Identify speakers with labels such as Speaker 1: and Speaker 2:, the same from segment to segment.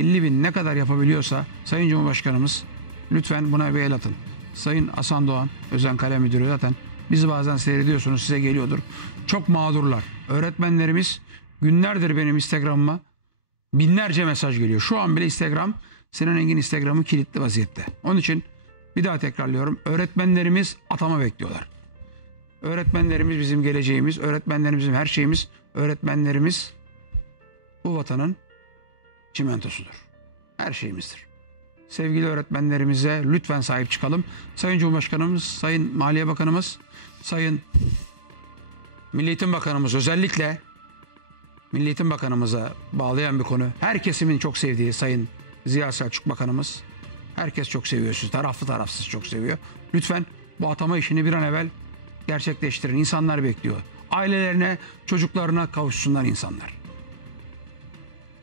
Speaker 1: 50 bin ne kadar yapabiliyorsa Sayın Cumhurbaşkanımız lütfen buna bir el atın. Sayın Hasan Doğan, Özen Kalem Müdürü zaten bizi bazen seyrediyorsunuz size geliyordur. Çok mağdurlar. Öğretmenlerimiz günlerdir benim Instagram'ıma binlerce mesaj geliyor. Şu an bile Instagram Sinan Engin Instagram'ı kilitli vaziyette. Onun için bir daha tekrarlıyorum. Öğretmenlerimiz atama bekliyorlar. Öğretmenlerimiz bizim geleceğimiz, öğretmenlerimiz bizim her şeyimiz, öğretmenlerimiz bu vatanın çimentosudur. Her şeyimizdir. Sevgili öğretmenlerimize lütfen sahip çıkalım. Sayın Cumhurbaşkanımız, Sayın Maliye Bakanımız, Sayın Milli Eğitim Bakanımız özellikle Milli Eğitim Bakanımıza bağlayan bir konu. Her kesimin çok sevdiği Sayın Ziya Selçuk Bakanımız. Herkes çok seviyor sizi. Taraflı tarafsız çok seviyor. Lütfen bu atama işini bir an evvel gerçekleştirin. İnsanlar bekliyor. Ailelerine, çocuklarına kavuşsunlar insanlar.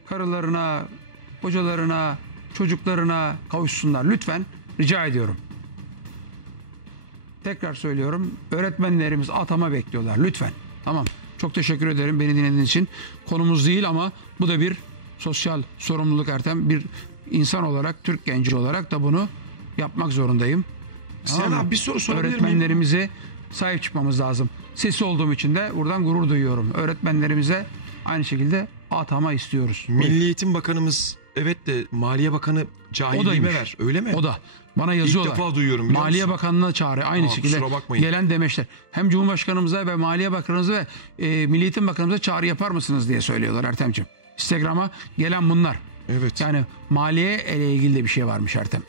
Speaker 1: Karılarına, hocalarına, çocuklarına kavuşsunlar. Lütfen rica ediyorum. Tekrar söylüyorum. Öğretmenlerimiz atama bekliyorlar. Lütfen. Tamam. Çok teşekkür ederim beni dinlediğiniz için. Konumuz değil ama bu da bir sosyal sorumluluk Ertem. Bir insan olarak, Türk genci olarak da bunu yapmak zorundayım.
Speaker 2: Sinan
Speaker 1: Tamam
Speaker 2: abi bir soru sorabilir miyim?
Speaker 1: Öğretmenlerimize sahip çıkmamız lazım. Sesi olduğum için de buradan gurur duyuyorum. Öğretmenlerimize aynı şekilde atama istiyoruz.
Speaker 2: Milli Eğitim Bakanımız evet de Maliye Bakanı cahilliğime ver. Öyle mi?
Speaker 1: O da bana yazıyorlar.
Speaker 2: defa duyuyorum, biliyor
Speaker 1: Maliye
Speaker 2: musun?
Speaker 1: Bakanlığı'na çağrı aynı
Speaker 2: Aa,
Speaker 1: şekilde
Speaker 2: kusura bakmayın.
Speaker 1: gelen demeçler. Hem Cumhurbaşkanımıza ve Maliye Bakanımıza ve e, Milli Eğitim Bakanımıza çağrı yapar mısınız diye söylüyorlar Ertem'ciğim. Instagram'a gelen bunlar.
Speaker 2: Evet.
Speaker 1: Yani maliye ile ilgili de bir şey varmış Ertem.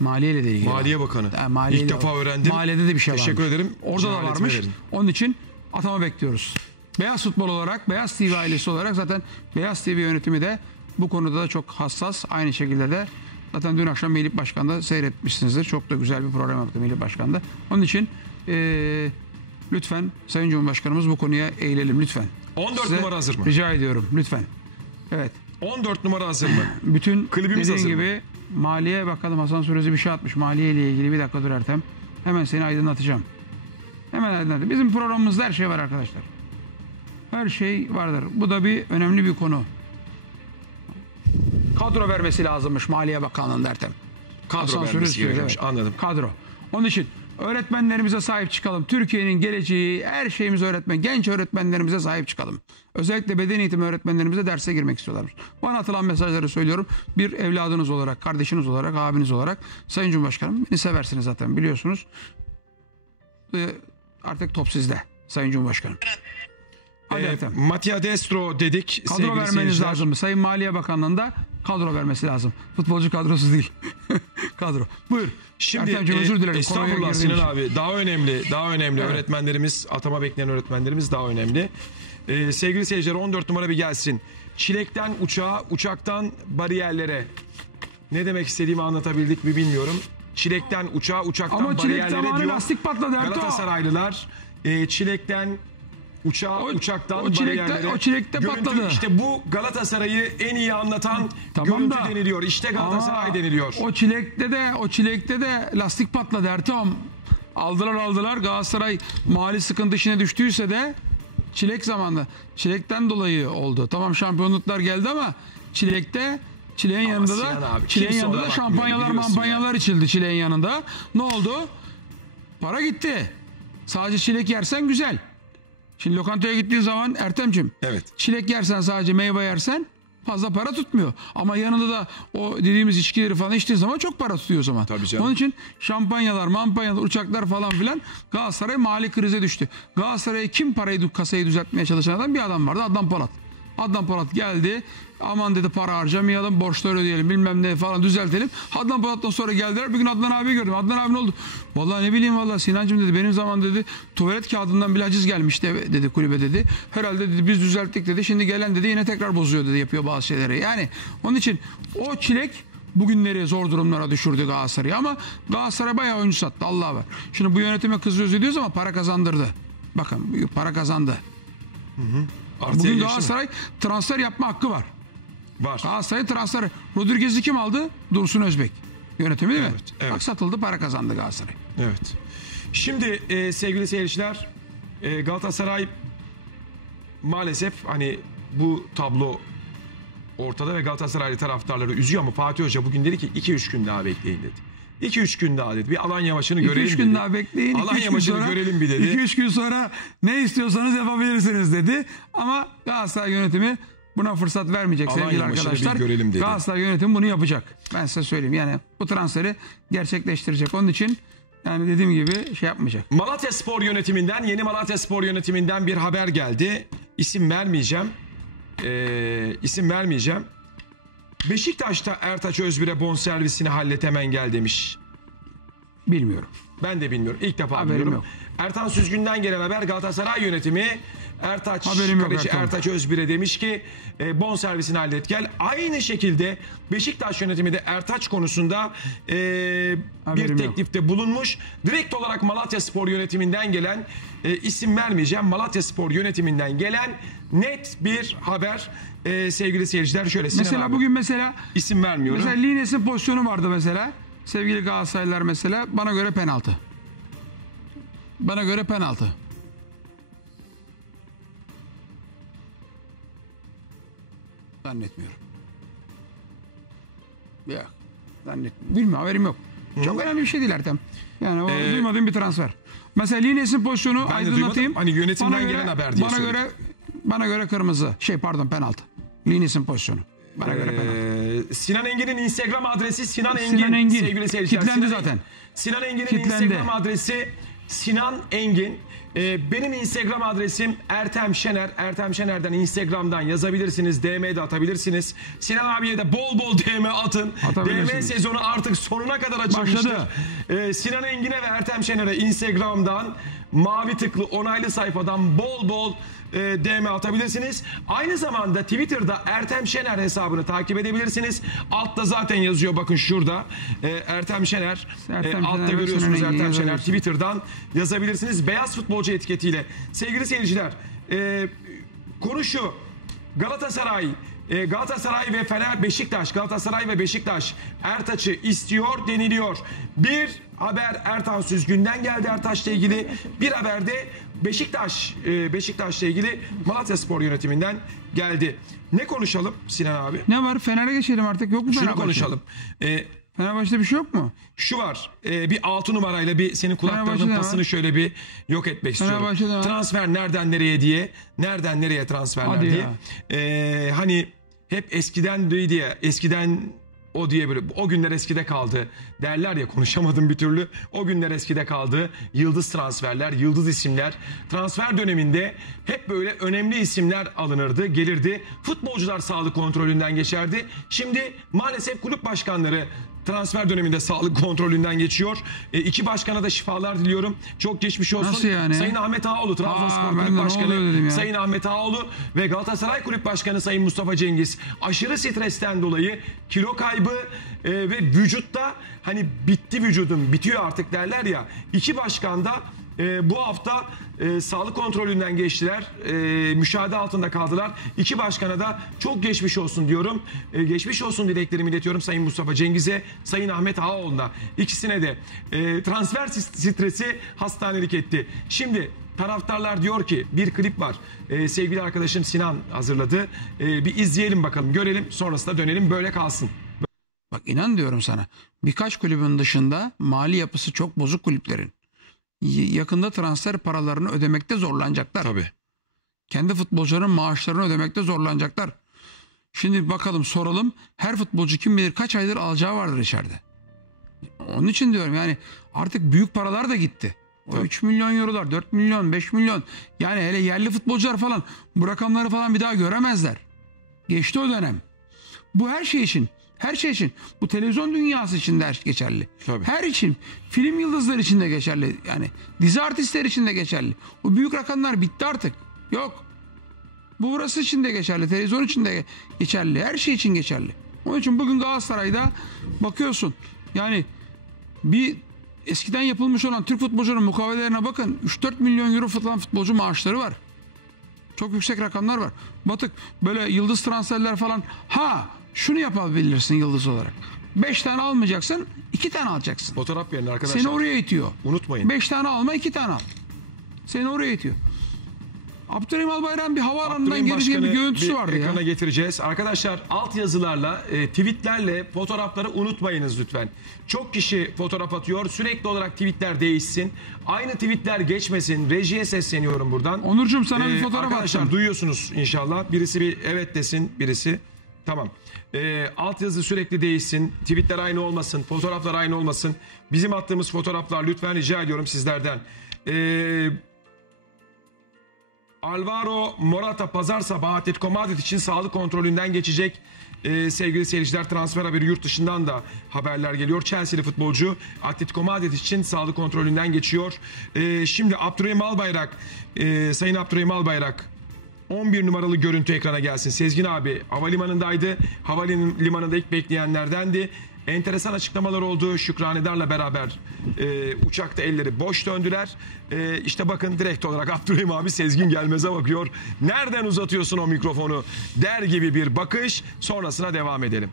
Speaker 1: Maliye ile de ilgili.
Speaker 2: Maliye. Bakanı.
Speaker 1: Ha, maliye
Speaker 2: İlk
Speaker 1: ile-
Speaker 2: defa öğrendim.
Speaker 1: Maliyede de bir şey
Speaker 2: Teşekkür
Speaker 1: varmış.
Speaker 2: ederim.
Speaker 1: Orada da
Speaker 2: Cehaletime
Speaker 1: varmış.
Speaker 2: verin.
Speaker 1: Onun için atama bekliyoruz. Beyaz Futbol olarak, Beyaz TV ailesi olarak zaten Beyaz TV yönetimi de bu konuda da çok hassas. Aynı şekilde de zaten dün akşam Melih Başkan da seyretmişsinizdir. Çok da güzel bir program yaptı Melih Başkan da. Onun için eee, lütfen Sayın Cumhurbaşkanımız bu konuya eğilelim lütfen.
Speaker 2: 14
Speaker 1: Size
Speaker 2: numara hazır mı?
Speaker 1: Rica ediyorum lütfen. Evet.
Speaker 2: 14 numara hazır mı?
Speaker 1: Bütün
Speaker 2: Klibimiz
Speaker 1: dediğin
Speaker 2: hazır mı?
Speaker 1: gibi maliye bakalım Hasan Sürezi bir şey atmış maliye ile ilgili bir dakika dur Ertem. Hemen seni aydınlatacağım. Hemen aydınlatacağım. Bizim programımızda her şey var arkadaşlar. Her şey vardır. Bu da bir önemli bir konu. Kadro vermesi lazımmış Maliye Bakanlığı'nda Ertem.
Speaker 2: Kadro
Speaker 1: Hasan
Speaker 2: vermesi gerekiyormuş.
Speaker 1: evet.
Speaker 2: Anladım.
Speaker 1: Kadro. Onun için öğretmenlerimize sahip çıkalım. Türkiye'nin geleceği, her şeyimiz öğretmen. Genç öğretmenlerimize sahip çıkalım. Özellikle beden eğitimi öğretmenlerimize derse girmek istiyorlarmış. Bana atılan mesajları söylüyorum. Bir evladınız olarak, kardeşiniz olarak, abiniz olarak. Sayın Cumhurbaşkanım beni seversiniz zaten biliyorsunuz. Ee, artık top sizde Sayın Cumhurbaşkanım. Hadi
Speaker 2: Ee,
Speaker 1: Ertem.
Speaker 2: Mattia Destro dedik.
Speaker 1: Kadro vermeniz
Speaker 2: seyirciler.
Speaker 1: lazım. Sayın Maliye Bakanlığı'nda kadro vermesi lazım. Futbolcu kadrosu değil. kadro. Buyur.
Speaker 2: Şimdi
Speaker 1: Ertemciğim,
Speaker 2: e,
Speaker 1: özür dilerim.
Speaker 2: Estağfurullah Sinan abi daha önemli daha önemli
Speaker 1: Evet.
Speaker 2: öğretmenlerimiz atama bekleyen öğretmenlerimiz daha önemli. Ee, sevgili seyirciler 14 numara bir gelsin. Çilekten uçağa uçaktan bariyerlere ne demek istediğimi anlatabildik mi bilmiyorum. Çilekten uçağa uçaktan
Speaker 1: Ama çilek
Speaker 2: bariyerlere
Speaker 1: zamanı
Speaker 2: diyor.
Speaker 1: lastik patladı Ertuğ.
Speaker 2: Galatasaraylılar e, çilekten uçağa
Speaker 1: O-
Speaker 2: uçaktan
Speaker 1: o çilekte- o çilekte
Speaker 2: Görüntü,
Speaker 1: patladı.
Speaker 2: İşte bu Galatasaray'ı en iyi anlatan
Speaker 1: Tamam
Speaker 2: görüntü
Speaker 1: da-
Speaker 2: deniliyor. İşte Galatasaray
Speaker 1: Aa,
Speaker 2: deniliyor.
Speaker 1: O çilekte de o çilekte de lastik patladı Ertuğrul. Aldılar aldılar Galatasaray mali sıkıntı içine düştüyse de çilek zamanında çilekten dolayı oldu. Tamam şampiyonluklar geldi ama çilekte çileğin yanında
Speaker 2: Sinan
Speaker 1: da
Speaker 2: abi,
Speaker 1: çileğin yanında da şampanyalar mampanyalar içildi çileğin yanında. Ne oldu? Para gitti. Sadece çilek yersen güzel. Şimdi lokantaya gittiğin zaman Ertem'cim
Speaker 2: Evet.
Speaker 1: çilek yersen sadece meyve yersen fazla para tutmuyor. Ama yanında da o dediğimiz içkileri falan içtiğin zaman çok para tutuyor o zaman.
Speaker 2: Tabii canım.
Speaker 1: Onun için şampanyalar, mampanyalar, uçaklar falan filan Galatasaray mali krize düştü. Galatasaray'a kim parayı kasayı düzeltmeye çalışan adam bir adam vardı Adnan Polat. Adnan Polat geldi. Aman dedi para harcamayalım, borçları ödeyelim bilmem ne falan düzeltelim. Adnan Polat'tan sonra geldiler. Bir gün Adnan abi gördüm. Adnan abi ne oldu? Vallahi ne bileyim vallahi Sinancım dedi. Benim zaman dedi tuvalet kağıdından bile aciz gelmişti eve," dedi kulübe dedi. Herhalde dedi biz düzelttik dedi. Şimdi gelen dedi yine tekrar bozuyor dedi yapıyor bazı şeyleri. Yani onun için o çilek bugünleri zor durumlara düşürdü Galatasaray'ı ama Galatasaray bayağı oyuncu sattı Allah var. Şimdi bu yönetime kızıyoruz ediyoruz ama para kazandırdı. Bakın para kazandı.
Speaker 2: Artıya
Speaker 1: Bugün
Speaker 2: geçti mi?
Speaker 1: Galatasaray transfer yapma hakkı var.
Speaker 2: Var.
Speaker 1: Galatasaray transfer. Rodriguez'i kim aldı? Dursun Özbek. Yönetimi değil mi?
Speaker 2: Evet, evet.
Speaker 1: Bak satıldı para kazandı Galatasaray.
Speaker 2: Evet. Şimdi e, sevgili seyirciler e, Galatasaray maalesef hani bu tablo ortada ve Galatasaraylı taraftarları üzüyor ama Fatih Hoca bugün dedi ki 2-3 gün daha bekleyin dedi. 2-3 gün daha dedi. Bir Alanya maçını görelim
Speaker 1: 2-3 gün
Speaker 2: dedi.
Speaker 1: daha bekleyin. iki, üç
Speaker 2: Alanya
Speaker 1: gün
Speaker 2: maçını
Speaker 1: sonra-
Speaker 2: görelim bir dedi.
Speaker 1: 2-3 gün sonra ne istiyorsanız yapabilirsiniz dedi. Ama Galatasaray yönetimi buna fırsat vermeyecek
Speaker 2: Alanya
Speaker 1: sevgili arkadaşlar. Galatasaray yönetimi bunu yapacak. Ben size söyleyeyim. Yani bu transferi gerçekleştirecek. Onun için yani dediğim gibi şey yapmayacak.
Speaker 2: Malatya Spor yönetiminden, yeni Malatya Spor yönetiminden bir haber geldi. İsim vermeyeceğim. Ee, isim vermeyeceğim. Beşiktaş'ta Ertaç Özbir'e bonservisini hallet hemen gel demiş.
Speaker 1: Bilmiyorum.
Speaker 2: Ben de bilmiyorum. İlk defa
Speaker 1: Haberim
Speaker 2: biliyorum.
Speaker 1: yok.
Speaker 2: Ertan Süzgün'den gelen haber Galatasaray yönetimi Ertaç,
Speaker 1: Haberim yok
Speaker 2: kaleci
Speaker 1: Ertan.
Speaker 2: Ertaç Özbir'e demiş ki e, bon servisini hallet gel. Aynı şekilde Beşiktaş yönetimi de Ertaç konusunda e, bir
Speaker 1: Haberim yok.
Speaker 2: teklifte bulunmuş. Direkt olarak Malatya Spor yönetiminden gelen e, isim vermeyeceğim. Malatya Spor yönetiminden gelen net bir haber e, sevgili seyirciler. Şöyle Sinan
Speaker 1: Mesela
Speaker 2: abi,
Speaker 1: bugün mesela
Speaker 2: isim vermiyorum.
Speaker 1: mesela Lines'in pozisyonu vardı mesela. Sevgili Galatasaraylılar mesela bana göre penaltı. Bana göre penaltı. Zannetmiyorum. Yok. Zannetmiyorum. Bilmiyorum haberim yok. Çok önemli bir şey değil Ertem. Yani
Speaker 2: Ee,
Speaker 1: duymadığım bir transfer. Mesela Lines'in pozisyonu aydınlatayım.
Speaker 2: Hani yönetimden
Speaker 1: Bana
Speaker 2: gelen haber diye
Speaker 1: Bana
Speaker 2: söyledim.
Speaker 1: göre bana göre kırmızı. Şey pardon penaltı. Lines'in pozisyonu. Bana göre penaltı.
Speaker 2: Ee, Sinan Engin'in Instagram adresi Sinan Engin.
Speaker 1: Sinan Engin.
Speaker 2: Sevgili seyirciler.
Speaker 1: Kitlendi
Speaker 2: Sinan-
Speaker 1: zaten.
Speaker 2: Sinan Engin'in. Instagram adresi Sinan Engin. Ee, benim Instagram adresim Ertem Şener. Ertem Şener'den Instagram'dan yazabilirsiniz. DM de atabilirsiniz. Sinan abiye de bol bol DM atın. DM sezonu artık sonuna kadar açılmıştır.
Speaker 1: Başladı.
Speaker 2: Ee, Sinan Engin'e ve Ertem Şener'e Instagram'dan mavi tıklı onaylı sayfadan bol bol e, DM atabilirsiniz. Aynı zamanda Twitter'da Ertem Şener hesabını takip edebilirsiniz. Altta zaten yazıyor bakın şurada. E, Ertem Şener.
Speaker 1: Ertem
Speaker 2: E, altta
Speaker 1: Şener
Speaker 2: görüyorsunuz Ertem Şener. Twitter'dan yazabilirsiniz. Beyaz futbolcu etiketiyle. Sevgili seyirciler e, konu şu. Galatasaray e, Galatasaray ve Fener Beşiktaş Galatasaray ve Beşiktaş Ertaç'ı istiyor deniliyor. Bir haber Ertan Süzgün'den geldi Ertaç'la ilgili. Bir haber de Beşiktaş e, Beşiktaş'la ilgili Malatya Spor yönetiminden geldi. Ne konuşalım Sinan abi?
Speaker 1: Ne var? Fener'e geçelim artık. Yok mu
Speaker 2: Şunu
Speaker 1: Fenerbahçe?
Speaker 2: konuşalım. E,
Speaker 1: Fenerbahçe'de bir şey yok mu?
Speaker 2: şu var. e, bir altı numarayla bir senin kulaklarının
Speaker 1: Fenerbahçe'de
Speaker 2: pasını
Speaker 1: var?
Speaker 2: şöyle bir yok etmek istiyorum.
Speaker 1: Fenerbahçe'de ne var?
Speaker 2: Transfer nereden nereye diye. Nereden nereye transferler
Speaker 1: Hadi
Speaker 2: diye.
Speaker 1: ya.
Speaker 2: E, hani hep eskiden diye eskiden o diye böyle o günler eskide kaldı derler ya konuşamadım bir türlü. O günler eskide kaldı. Yıldız transferler, yıldız isimler. Transfer döneminde hep böyle önemli isimler alınırdı, gelirdi. Futbolcular sağlık kontrolünden geçerdi. Şimdi maalesef kulüp başkanları transfer döneminde sağlık kontrolünden geçiyor. E, iki başkana da şifalar diliyorum. Çok geçmiş olsun.
Speaker 1: Nasıl yani?
Speaker 2: Sayın Ahmet Ağoğlu
Speaker 1: Aa,
Speaker 2: Trabzonspor Kulüp Başkanı. Sayın Ahmet Ağoğlu ve Galatasaray Kulüp Başkanı Sayın Mustafa Cengiz aşırı stresten dolayı kilo kaybı e, ve vücutta hani bitti vücudum bitiyor artık derler ya. İki başkan da e, bu hafta e, sağlık kontrolünden geçtiler. E, müşahede altında kaldılar. İki başkana da çok geçmiş olsun diyorum. E, geçmiş olsun dileklerimi iletiyorum Sayın Mustafa Cengiz'e, Sayın Ahmet Ağaoğlu'na. İkisine de e, transfer stresi hastanelik etti. Şimdi Taraftarlar diyor ki bir klip var. E, sevgili arkadaşım Sinan hazırladı. E, bir izleyelim bakalım, görelim. Sonrasında dönelim böyle kalsın.
Speaker 1: Bak inan diyorum sana. Birkaç kulübün dışında mali yapısı çok bozuk kulüplerin. Yakında transfer paralarını ödemekte zorlanacaklar.
Speaker 2: Tabii.
Speaker 1: Kendi futbolcuların maaşlarını ödemekte zorlanacaklar. Şimdi bakalım soralım. Her futbolcu kim bilir kaç aydır alacağı vardır içeride. Onun için diyorum yani artık büyük paralar da gitti. O
Speaker 2: Tabii.
Speaker 1: 3 milyon eurolar, 4 milyon, 5 milyon. Yani hele yerli futbolcular falan bu rakamları falan bir daha göremezler. Geçti o dönem. Bu her şey için. Her şey için. Bu televizyon dünyası için de her- geçerli.
Speaker 2: Tabii.
Speaker 1: Her için. Film yıldızları için de geçerli. Yani dizi artistleri için de geçerli. O büyük rakamlar bitti artık. Yok. Bu burası için de geçerli. Televizyon için de geçerli. Her şey için geçerli. Onun için bugün Galatasaray'da bakıyorsun. Yani bir eskiden yapılmış olan Türk futbolcuların mukavelerine bakın. 3-4 milyon euro falan futbolcu maaşları var. Çok yüksek rakamlar var. Batık böyle yıldız transferler falan. Ha şunu yapabilirsin yıldız olarak. 5 tane almayacaksın, 2 tane alacaksın.
Speaker 2: Fotoğraf verin arkadaşlar.
Speaker 1: Seni oraya itiyor.
Speaker 2: Unutmayın.
Speaker 1: 5 tane alma, 2 tane al. Seni oraya itiyor. Abdurrahim Albayrak'ın bir havaalanından gelirken bir görüntüsü
Speaker 2: bir
Speaker 1: vardı ya.
Speaker 2: ekrana getireceğiz. Arkadaşlar alt yazılarla, e, tweetlerle fotoğrafları unutmayınız lütfen. Çok kişi fotoğraf atıyor. Sürekli olarak tweetler değişsin. Aynı tweetler geçmesin. Rejiye sesleniyorum buradan.
Speaker 1: Onurcuğum sana bir
Speaker 2: Ee,
Speaker 1: fotoğraf
Speaker 2: Arkadaşlar
Speaker 1: attım.
Speaker 2: duyuyorsunuz inşallah. Birisi bir evet desin, birisi tamam. Ee, alt yazı sürekli değişsin. Tweetler aynı olmasın. Fotoğraflar aynı olmasın. Bizim attığımız fotoğraflar lütfen rica ediyorum sizlerden. Ee, Alvaro Morata pazar sabahı Atletico Madrid için sağlık kontrolünden geçecek. Ee, sevgili seyirciler transfer haberi yurt dışından da haberler geliyor. Chelsea'li futbolcu Atletico Madrid için sağlık kontrolünden geçiyor. Ee, şimdi Abdurrahim Albayrak, e, Sayın Abdurrahim Albayrak 11 numaralı görüntü ekrana gelsin. Sezgin abi havalimanındaydı. Havalimanında ilk bekleyenlerdendi. Enteresan açıklamalar oldu. Şükran Eder'le beraber e, uçakta elleri boş döndüler. E, işte bakın direkt olarak Abdurrahim abi Sezgin Gelmez'e bakıyor. Nereden uzatıyorsun o mikrofonu der gibi bir bakış. Sonrasına devam edelim.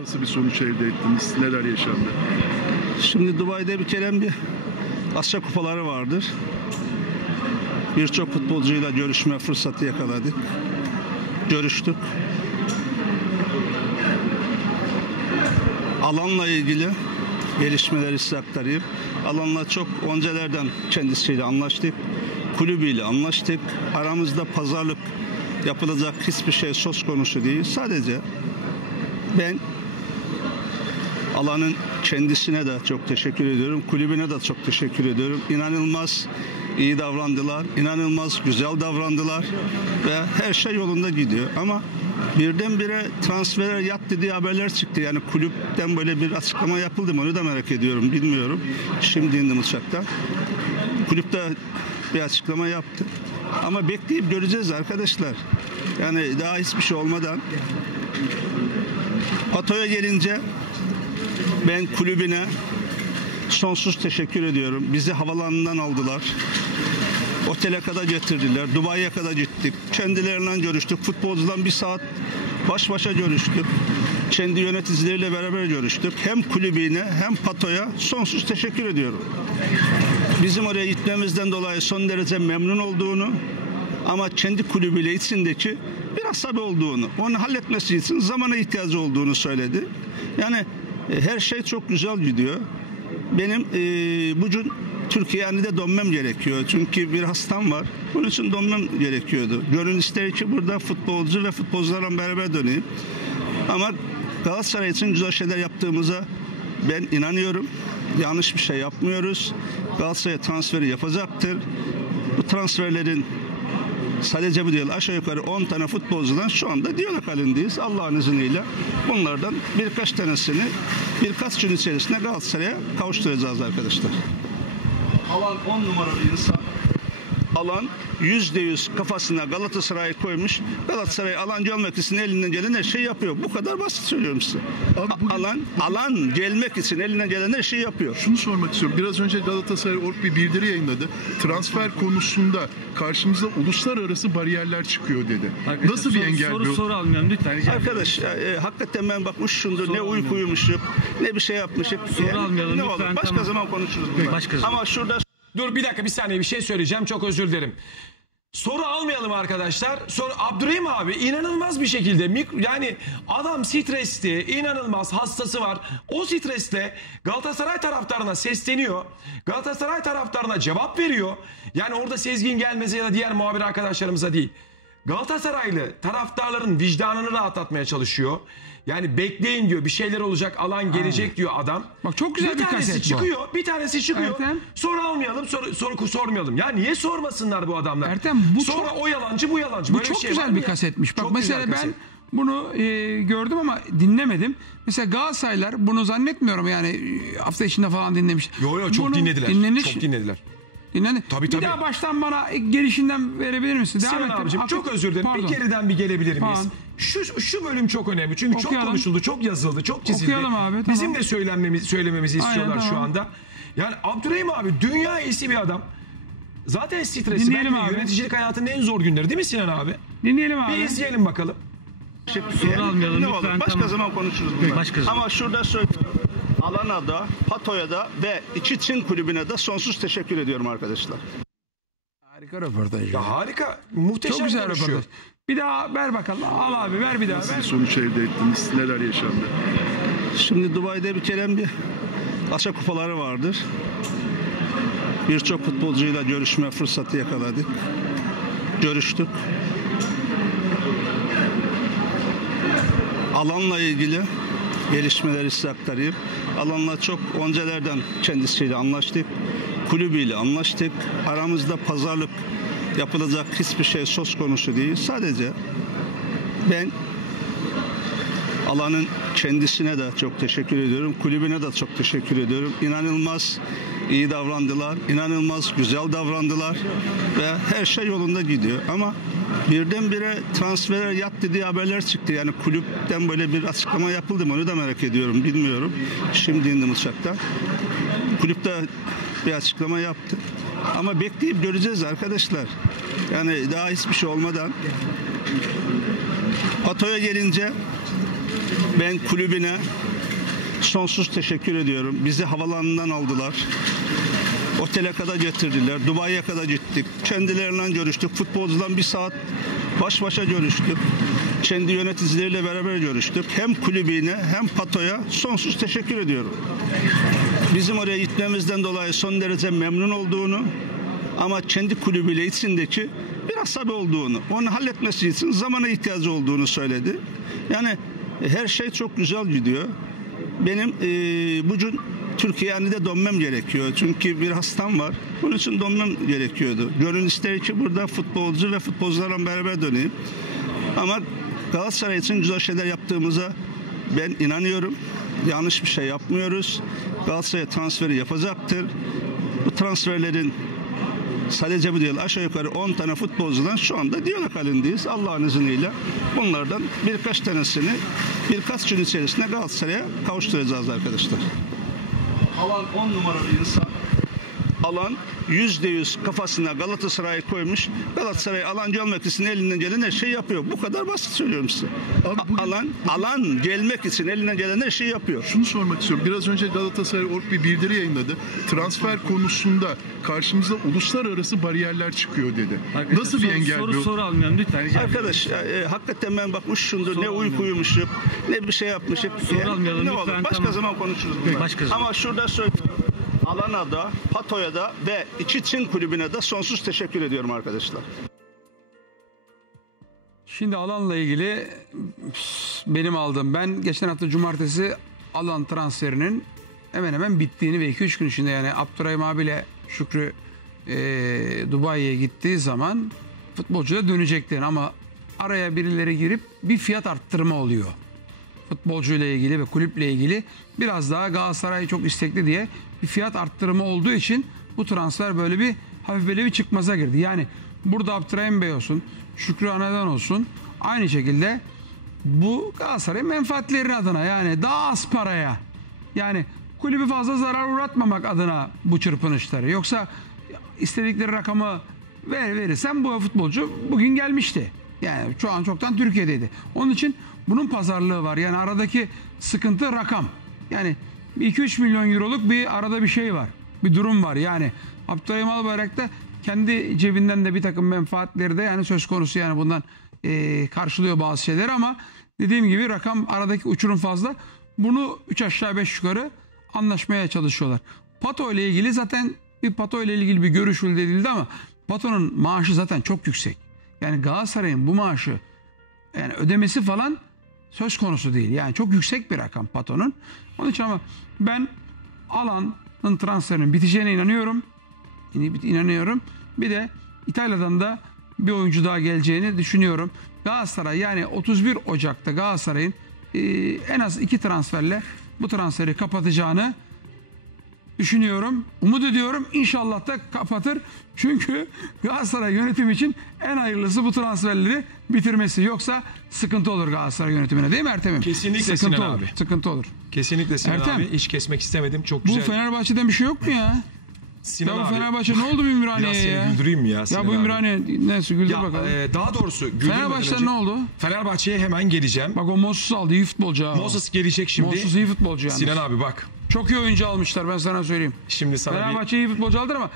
Speaker 3: Nasıl bir sonuç elde ettiniz? Neler yaşandı?
Speaker 4: Şimdi Dubai'de bir kere bir Asya kupaları vardır. Birçok futbolcuyla görüşme fırsatı yakaladık. Görüştük. Alanla ilgili gelişmeleri size aktarayım. Alanla çok öncelerden kendisiyle anlaştık. Kulübüyle anlaştık. Aramızda pazarlık yapılacak hiçbir şey söz konusu değil. Sadece ben alanın kendisine de çok teşekkür ediyorum. Kulübüne de çok teşekkür ediyorum. İnanılmaz iyi davrandılar. inanılmaz güzel davrandılar. Ve her şey yolunda gidiyor. Ama birdenbire transfere yattı diye haberler çıktı. Yani kulüpten böyle bir açıklama yapıldı mı onu da merak ediyorum. Bilmiyorum. Şimdi indim uçaktan. Kulüpte bir açıklama yaptı. Ama bekleyip göreceğiz arkadaşlar. Yani daha hiçbir şey olmadan Pato'ya gelince ben kulübüne sonsuz teşekkür ediyorum. Bizi havalanından aldılar. Otele kadar getirdiler. Dubai'ye kadar gittik. Kendileriyle görüştük. Futbolcudan bir saat baş başa görüştük. Kendi yöneticileriyle beraber görüştük. Hem kulübüne hem Pato'ya sonsuz teşekkür ediyorum. Bizim oraya gitmemizden dolayı son derece memnun olduğunu ama kendi kulübüyle içindeki biraz tabi olduğunu, onu halletmesi için zamana ihtiyacı olduğunu söyledi. Yani e, her şey çok güzel gidiyor. Benim e, bugün Türkiye'ye de dönmem gerekiyor. Çünkü bir hastam var. Bunun için dönmem gerekiyordu. Gönül ister ki burada futbolcu ve futbolcularla beraber döneyim. Ama Galatasaray için güzel şeyler yaptığımıza ben inanıyorum. Yanlış bir şey yapmıyoruz. Galatasaray transferi yapacaktır. Bu transferlerin sadece bu değil aşağı yukarı 10 tane futbolcudan şu anda diyalog halindeyiz Allah'ın izniyle. Bunlardan birkaç tanesini birkaç gün içerisinde Galatasaray'a kavuşturacağız arkadaşlar. Alan 10 numaralı insan alan yüzde yüz kafasına Galatasaray'ı koymuş. Galatasaray alan gelmek için elinden gelen her şeyi yapıyor. Bu kadar basit söylüyorum size.
Speaker 3: Abi bugün-
Speaker 4: alan alan gelmek için elinden gelen her şeyi yapıyor.
Speaker 3: Şunu sormak istiyorum. Biraz önce Galatasaray Ork bir bildiri yayınladı. Transfer konusunda karşımıza uluslararası bariyerler çıkıyor dedi.
Speaker 5: Arkadaşlar,
Speaker 3: Nasıl bir
Speaker 5: soru-
Speaker 3: engel
Speaker 5: soru,
Speaker 3: bu?
Speaker 5: Soru almıyorum lütfen.
Speaker 4: Arkadaş e, e, hakikaten ben bak uşşundur ne
Speaker 5: Soru
Speaker 4: uyku uyumuşum ne bir şey yapmışım.
Speaker 5: Soru almayalım
Speaker 4: ne
Speaker 5: lütfen,
Speaker 4: olur başka
Speaker 5: tamam.
Speaker 4: zaman konuşuruz.
Speaker 5: Başka zaman.
Speaker 4: Ama şurada
Speaker 2: Dur bir dakika bir saniye bir şey söyleyeceğim. Çok özür dilerim. Soru almayalım arkadaşlar. Soru Abdurrahim abi inanılmaz bir şekilde mik- yani adam stresli, inanılmaz hastası var. O stresle Galatasaray taraftarına sesleniyor. Galatasaray taraftarına cevap veriyor. Yani orada Sezgin Gelmez'e ya da diğer muhabir arkadaşlarımıza değil. Galatasaraylı taraftarların vicdanını rahatlatmaya çalışıyor. Yani bekleyin diyor bir şeyler olacak alan gelecek diyor adam.
Speaker 1: Bak çok güzel bir
Speaker 2: tanesi
Speaker 1: kaset bu.
Speaker 2: çıkıyor. Bir tanesi çıkıyor.
Speaker 1: Ertem.
Speaker 2: Soru almayalım, soru, soru sormayalım. Ya niye sormasınlar bu adamlar?
Speaker 1: Ertem, bu
Speaker 2: Sonra
Speaker 1: çok-
Speaker 2: o yalancı bu yalancı.
Speaker 1: Bu
Speaker 2: Böyle
Speaker 1: çok
Speaker 2: bir şey
Speaker 1: güzel
Speaker 2: var mı
Speaker 1: bir
Speaker 2: ya?
Speaker 1: kasetmiş. Bak
Speaker 2: Çok
Speaker 1: mesela
Speaker 2: güzel
Speaker 1: ben
Speaker 2: kaset.
Speaker 1: bunu e, gördüm ama dinlemedim. Mesela Galatasaraylar bunu zannetmiyorum yani e, hafta içinde falan dinlemiş.
Speaker 2: Yo yo çok
Speaker 1: Bunu
Speaker 2: dinlediler.
Speaker 1: Dinleniş,
Speaker 2: Çok dinlediler.
Speaker 1: dinlendi.
Speaker 2: Tabii,
Speaker 1: bir
Speaker 2: tabii.
Speaker 1: daha baştan bana e, gelişinden verebilir misin? Devam
Speaker 2: Sinan
Speaker 1: et.
Speaker 2: abicim
Speaker 1: Hakikaten-
Speaker 2: çok özür dilerim.
Speaker 1: Pardon.
Speaker 2: Bir geriden bir gelebilir miyiz?
Speaker 1: Tamam.
Speaker 2: Şu, şu bölüm çok önemli. Çünkü çok
Speaker 1: Okuyalım.
Speaker 2: konuşuldu, çok yazıldı, çok çizildi.
Speaker 1: Okuyalım abi, tamam.
Speaker 2: Bizim de söylenmemiz, söylememizi
Speaker 1: Aynen,
Speaker 2: istiyorlar şu
Speaker 1: tamam.
Speaker 2: anda. Yani Abdurrahim abi dünya iyisi bir adam. Zaten stresi
Speaker 1: Dinleyelim
Speaker 2: belki
Speaker 1: abi.
Speaker 2: yöneticilik hayatının en zor günleri değil mi Sinan abi?
Speaker 1: Dinleyelim abi.
Speaker 2: Bir izleyelim bakalım.
Speaker 4: soru
Speaker 5: almayalım
Speaker 4: ne
Speaker 5: lütfen,
Speaker 4: olur başka
Speaker 5: tamam.
Speaker 4: zaman konuşuruz bunları.
Speaker 5: Başka zaman.
Speaker 4: Ama şurada söylüyorum. Alana da, Pato'ya da ve iki Çin kulübüne de sonsuz teşekkür ediyorum arkadaşlar.
Speaker 1: Harika röportaj. ya.
Speaker 2: Harika. Muhteşem
Speaker 1: Çok güzel
Speaker 2: konuşuyor.
Speaker 1: röportaj. Bir daha ver bakalım. Al abi ver bir daha.
Speaker 3: Nasıl
Speaker 1: Ver.
Speaker 3: sonuç elde ettiniz? Neler yaşandı?
Speaker 4: Şimdi Dubai'de bir kere bir Asya kupaları vardır. Birçok futbolcuyla görüşme fırsatı yakaladık. Görüştük. Alanla ilgili gelişmeleri size aktarayım. Alanla çok öncelerden kendisiyle anlaştık. Kulübüyle anlaştık. Aramızda pazarlık yapılacak hiçbir şey söz konusu değil. Sadece ben alanın kendisine de çok teşekkür ediyorum. Kulübüne de çok teşekkür ediyorum. İnanılmaz iyi davrandılar. inanılmaz güzel davrandılar. Ve her şey yolunda gidiyor. Ama birdenbire transfere yattı diye haberler çıktı. Yani kulüpten böyle bir açıklama yapıldı mı onu da merak ediyorum. Bilmiyorum. Şimdi indim uçaktan. Kulüpte bir açıklama yaptı. Ama bekleyip göreceğiz arkadaşlar. Yani daha hiçbir şey olmadan Pato'ya gelince ben kulübüne sonsuz teşekkür ediyorum. Bizi havalanından aldılar. Otele kadar getirdiler. Dubai'ye kadar gittik. Kendileriyle görüştük. Futbolcudan bir saat baş başa görüştük. Kendi yöneticileriyle beraber görüştük. Hem kulübüne hem Pato'ya sonsuz teşekkür ediyorum. Bizim oraya gitmemizden dolayı son derece memnun olduğunu ama kendi kulübüyle içindeki bir asabi olduğunu, onu halletmesi için zamana ihtiyacı olduğunu söyledi. Yani her şey çok güzel gidiyor. Benim e, bugün Türkiye'ye de dönmem gerekiyor. Çünkü bir hastam var. Bunun için dönmem gerekiyordu. Gönül ister ki burada futbolcu ve futbolcularla beraber döneyim. Ama Galatasaray için güzel şeyler yaptığımıza ben inanıyorum. Yanlış bir şey yapmıyoruz. Galatasaray transferi yapacaktır. Bu transferlerin sadece bu değil aşağı yukarı 10 tane futbolcudan şu anda diyalog halindeyiz. Allah'ın izniyle bunlardan birkaç tanesini birkaç gün içerisinde Galatasaray'a kavuşturacağız arkadaşlar. Alan 10 numara bir insan. Alan yüzde yüz kafasına Galatasaray'ı koymuş. Galatasaray alan gelmek için elinden gelen her şey yapıyor. Bu kadar basit söylüyorum size.
Speaker 3: Abi bugün-
Speaker 4: alan alan gelmek için elinden gelen her şeyi yapıyor.
Speaker 3: Şunu sormak istiyorum. Biraz önce Galatasaray Ork bir bildiri yayınladı. Transfer konusunda karşımıza uluslararası bariyerler çıkıyor dedi.
Speaker 5: Arkadaşlar,
Speaker 3: Nasıl bir
Speaker 5: soru,
Speaker 3: engel
Speaker 5: soru,
Speaker 3: bu?
Speaker 5: soru almıyorum lütfen rica ediyorum.
Speaker 4: Arkadaş e, hakikaten ben bakmışımdır ne
Speaker 5: Sorun
Speaker 4: uyku uyumuşum ne bir şey yapmışım.
Speaker 5: Soru almayalım,
Speaker 4: ne
Speaker 5: lütfen,
Speaker 4: olur başka
Speaker 5: tamam.
Speaker 4: zaman konuşuruz.
Speaker 5: Başka zaman.
Speaker 4: Ama şurada söylüyorum. Alana da, Pato'ya da ve iki Çin kulübüne de sonsuz teşekkür ediyorum arkadaşlar.
Speaker 1: Şimdi alanla ilgili benim aldığım ben geçen hafta cumartesi alan transferinin hemen hemen bittiğini ve 2-3 gün içinde yani Abdurrahim abiyle Şükrü e, Dubai'ye gittiği zaman futbolcuya döneceklerini ama araya birileri girip bir fiyat arttırma oluyor. Futbolcuyla ilgili ve kulüple ilgili biraz daha Galatasaray çok istekli diye bir fiyat arttırımı olduğu için bu transfer böyle bir hafif böyle bir çıkmaza girdi. Yani burada Abdurrahim Bey olsun, Şükrü Anadan olsun aynı şekilde bu Galatasaray menfaatleri adına yani daha az paraya yani kulübü fazla zarar uğratmamak adına bu çırpınışları. Yoksa istedikleri rakamı ver verirsen bu futbolcu bugün gelmişti. Yani şu an çoktan Türkiye'deydi. Onun için bunun pazarlığı var. Yani aradaki sıkıntı rakam. Yani 2-3 milyon euroluk bir arada bir şey var. Bir durum var. Yani Abdurrahim Albayrak da kendi cebinden de bir takım menfaatleri de yani söz konusu yani bundan eee, karşılıyor bazı şeyler ama dediğim gibi rakam aradaki uçurum fazla. Bunu 3 aşağı 5 yukarı anlaşmaya çalışıyorlar. Pato ile ilgili zaten bir Pato ile ilgili bir görüşüldü edildi ama Pato'nun maaşı zaten çok yüksek. Yani Galatasaray'ın bu maaşı yani ödemesi falan söz konusu değil. Yani çok yüksek bir rakam Pato'nun. Onun için ama ben Alan'ın transferinin biteceğine inanıyorum. İn- inanıyorum. Bir de İtalya'dan da bir oyuncu daha geleceğini düşünüyorum. Galatasaray yani 31 Ocak'ta Galatasaray'ın en az iki transferle bu transferi kapatacağını düşünüyorum. Umut ediyorum. İnşallah da kapatır. Çünkü Galatasaray yönetim için en hayırlısı bu transferleri bitirmesi. Yoksa sıkıntı olur Galatasaray yönetimine değil mi Ertem'im?
Speaker 2: Kesinlikle
Speaker 1: sıkıntı
Speaker 2: Sinan
Speaker 1: olur.
Speaker 2: abi.
Speaker 1: Sıkıntı olur.
Speaker 2: Kesinlikle Sinan
Speaker 1: Ertem.
Speaker 2: abi. Hiç kesmek istemedim. Çok
Speaker 1: Bu
Speaker 2: güzel.
Speaker 1: Fenerbahçe'den bir şey yok mu ya?
Speaker 2: Sinan
Speaker 1: Ya bu
Speaker 2: abi.
Speaker 1: Fenerbahçe ne oldu bu
Speaker 2: Biraz
Speaker 1: Ümraniye'ye
Speaker 2: seni
Speaker 1: ya?
Speaker 2: güldüreyim mi ya Sinan
Speaker 1: Ya bu? Ümraniye neyse güldür
Speaker 2: Ya,
Speaker 1: bakalım.
Speaker 2: e, daha doğrusu güldürmeden
Speaker 1: Fenerbahçe'den ne oldu?
Speaker 2: Fenerbahçe'ye hemen geleceğim.
Speaker 1: Bak o Moses aldı iyi futbolcu ha.
Speaker 2: Moses gelecek şimdi.
Speaker 1: Moses iyi futbolcu yani.
Speaker 2: Sinan abi bak.
Speaker 1: Çok iyi oyuncu almışlar ben sana söyleyeyim.
Speaker 2: Şimdi sana bir
Speaker 1: Fenerbahçe iyi futbolcu aldı ama